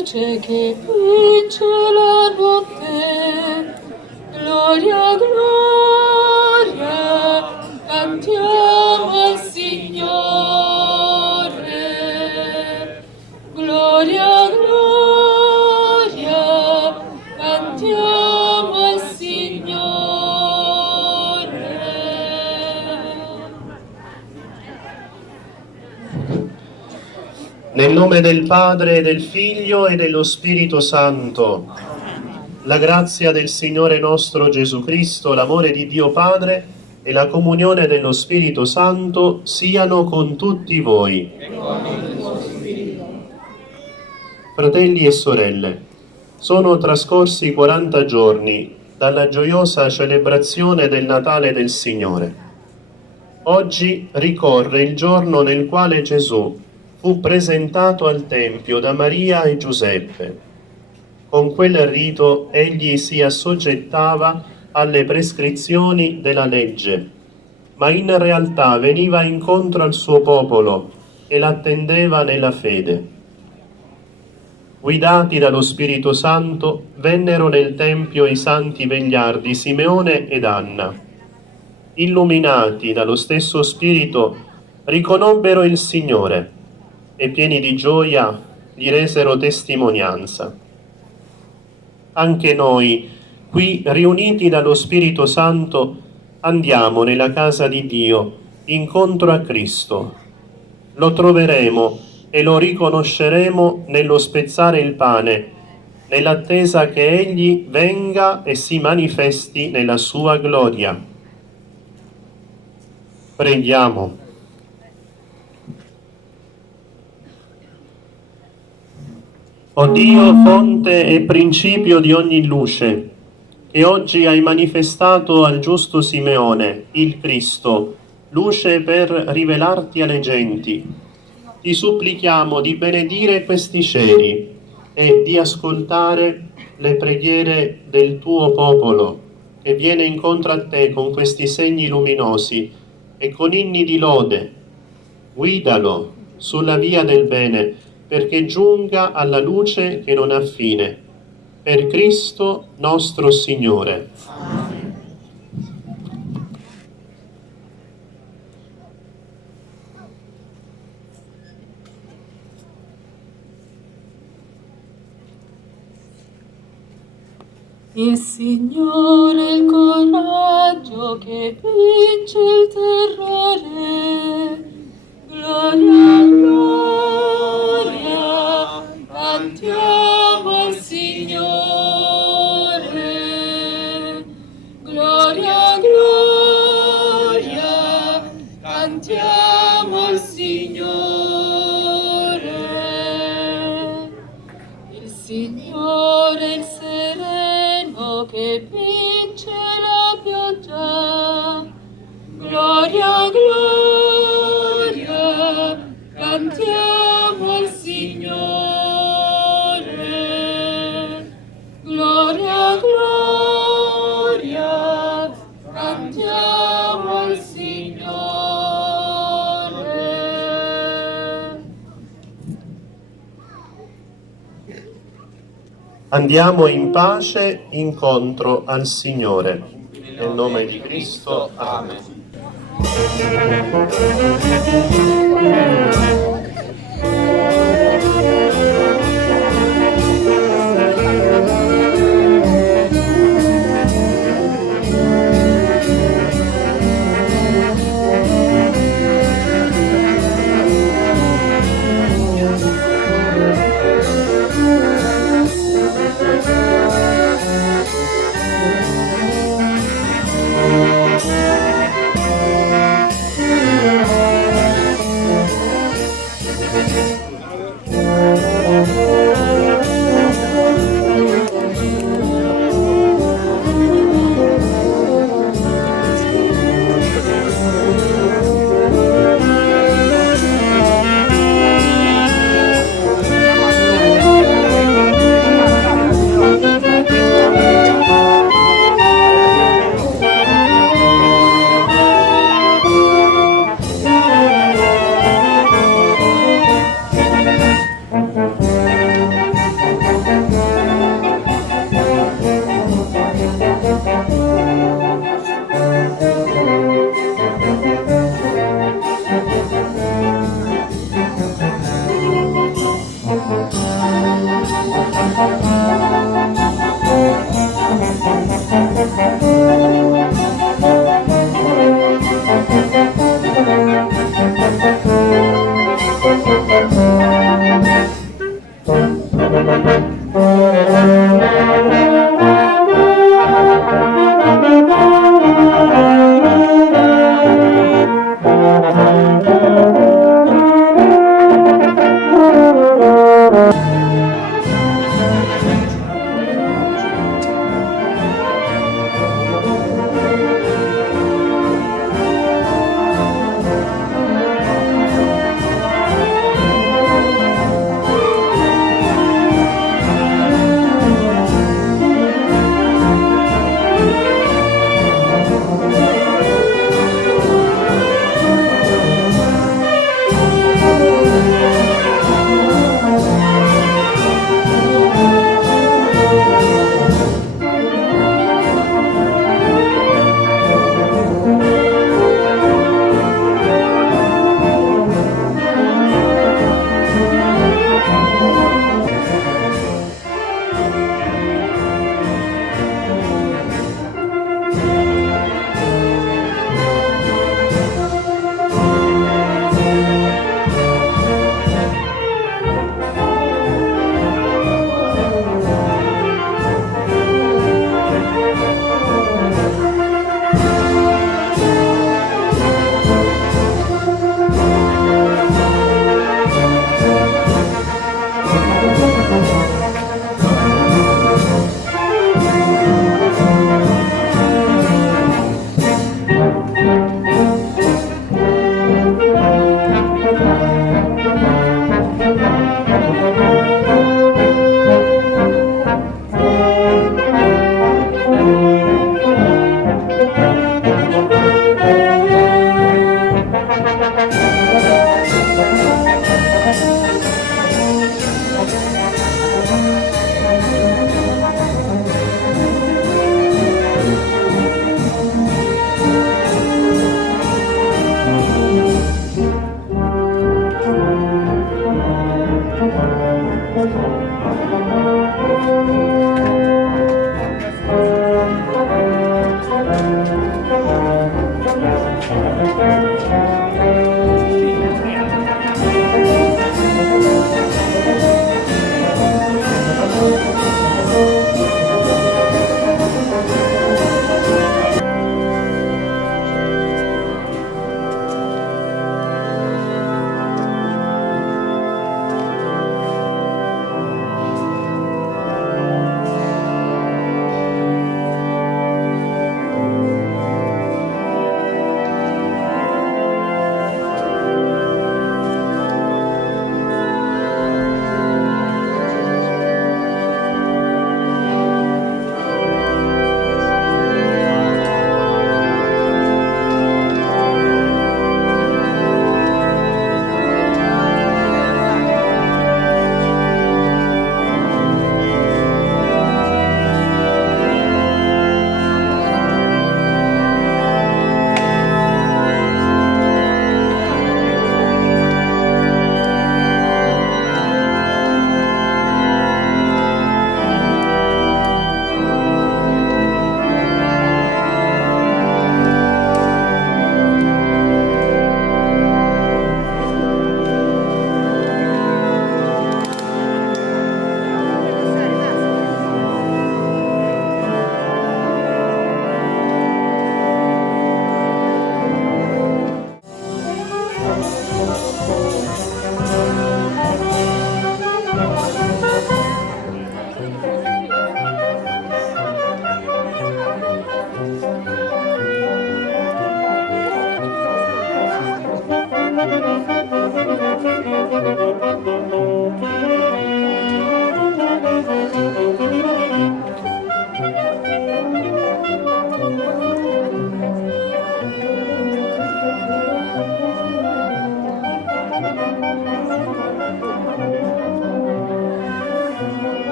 luce che vince la notte, gloria, gloria, cantiamo al Signore. Gloria, gloria, cantiamo al Signore. Nel nome del Padre, del Figlio e dello Spirito Santo, la grazia del Signore nostro Gesù Cristo, l'amore di Dio Padre e la comunione dello Spirito Santo siano con tutti voi. Fratelli e sorelle, sono trascorsi 40 giorni dalla gioiosa celebrazione del Natale del Signore. Oggi ricorre il giorno nel quale Gesù fu presentato al Tempio da Maria e Giuseppe. Con quel rito egli si assoggettava alle prescrizioni della legge, ma in realtà veniva incontro al suo popolo e l'attendeva nella fede. Guidati dallo Spirito Santo, vennero nel Tempio i santi vegliardi Simeone ed Anna. Illuminati dallo stesso Spirito, riconobbero il Signore e pieni di gioia gli resero testimonianza. Anche noi, qui riuniti dallo Spirito Santo, andiamo nella casa di Dio, incontro a Cristo. Lo troveremo e lo riconosceremo nello spezzare il pane, nell'attesa che Egli venga e si manifesti nella sua gloria. Preghiamo. O Dio, fonte e principio di ogni luce, che oggi hai manifestato al giusto Simeone, il Cristo, luce per rivelarti alle genti, ti supplichiamo di benedire questi ceri e di ascoltare le preghiere del tuo popolo, che viene incontro a te con questi segni luminosi e con inni di lode. Guidalo sulla via del bene, perché giunga alla luce che non ha fine. Per Cristo nostro Signore. Amen. Il Signore è il coraggio che vince il terrore. Gloria, gloria, cantiamo al Signore. Gloria, gloria, cantiamo al Signore. Il Signore è il sereno che vince la pioggia. Gloria, gloria, cantiamo al Signore. Gloria, gloria, cantiamo al Signore. Andiamo in pace incontro al Signore. Nel nome di Cristo. Amen.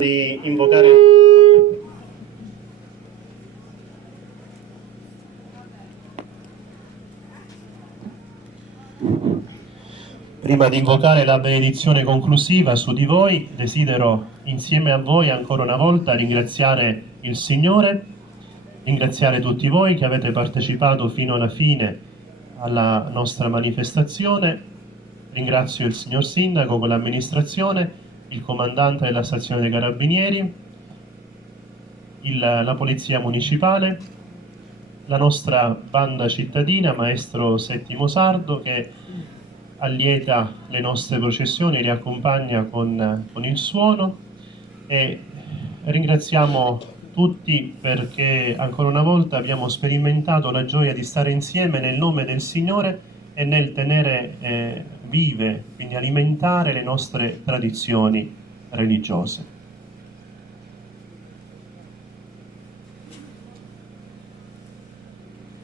di invocare. Prima di invocare la benedizione conclusiva su di voi, desidero insieme a voi ancora una volta ringraziare il Signore, ringraziare tutti voi che avete partecipato fino alla fine alla nostra manifestazione. Ringrazio il signor Sindaco con l'amministrazione, il comandante della stazione dei Carabinieri, la Polizia Municipale, la nostra banda cittadina, Maestro Settimo Sardo, che allieta le nostre processioni, li accompagna con il suono, e ringraziamo tutti perché ancora una volta abbiamo sperimentato la gioia di stare insieme nel nome del Signore e nel tenere vive, quindi alimentare le nostre tradizioni religiose.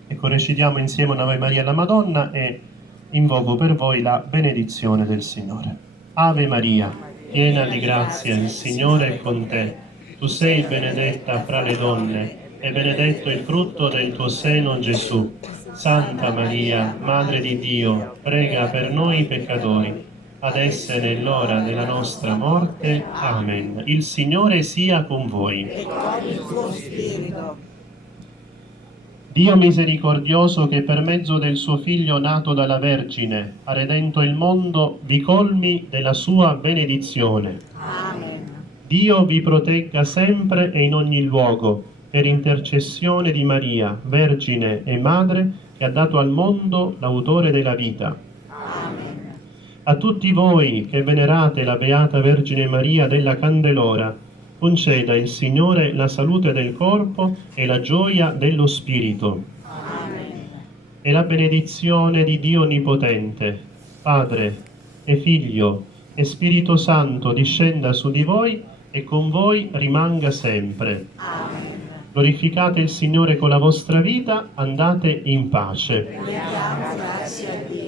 Ecco, recitiamo insieme un'Ave Maria alla Madonna e invoco per voi la benedizione del Signore. Ave Maria, piena di grazia, il Signore è con te. Tu sei benedetta fra le donne e benedetto il frutto del tuo seno, Gesù. Santa Maria, Madre di Dio, prega per noi peccatori, adesso e nell'ora della nostra morte. Amen. Il Signore sia con voi. E con il tuo spirito. Dio misericordioso, che per mezzo del suo Figlio nato dalla Vergine ha redento il mondo, vi colmi della sua benedizione. Amen. Dio vi protegga sempre e in ogni luogo, per intercessione di Maria, Vergine e Madre, che ha dato al mondo l'autore della vita. Amen. A tutti voi che venerate la Beata Vergine Maria della Candelora, conceda il Signore la salute del corpo e la gioia dello spirito. Amen. E la benedizione di Dio Onnipotente, Padre e Figlio e Spirito Santo discenda su di voi e con voi rimanga sempre. Amen. Glorificate il Signore con la vostra vita, andate in pace. Rendiamo grazie a Dio.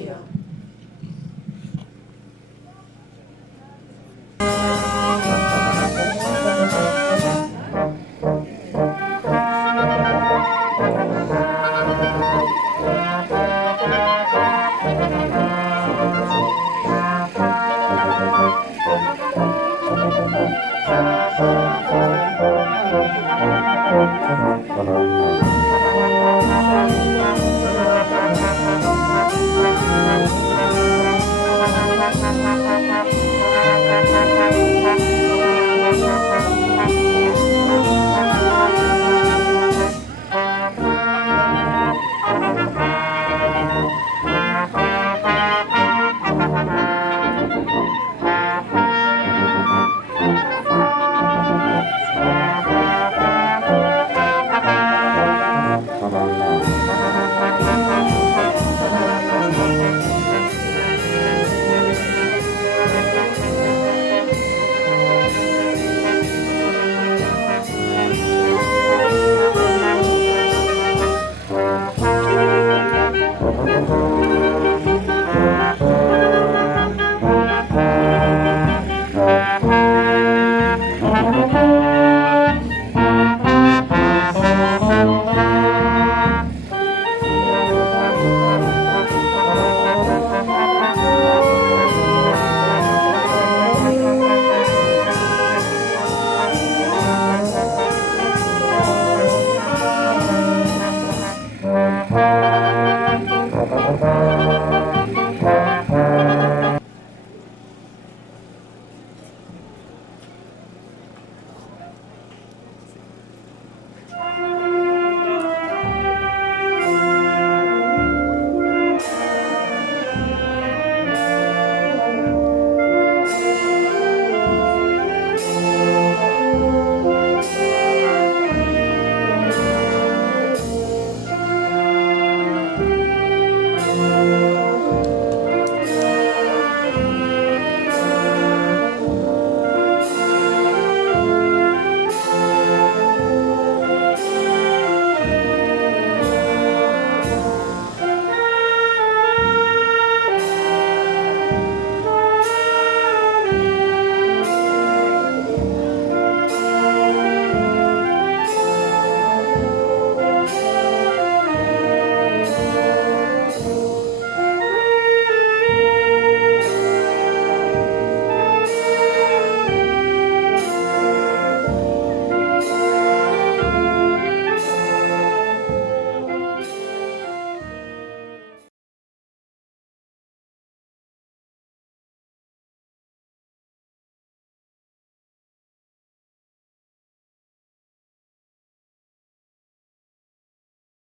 Thank you.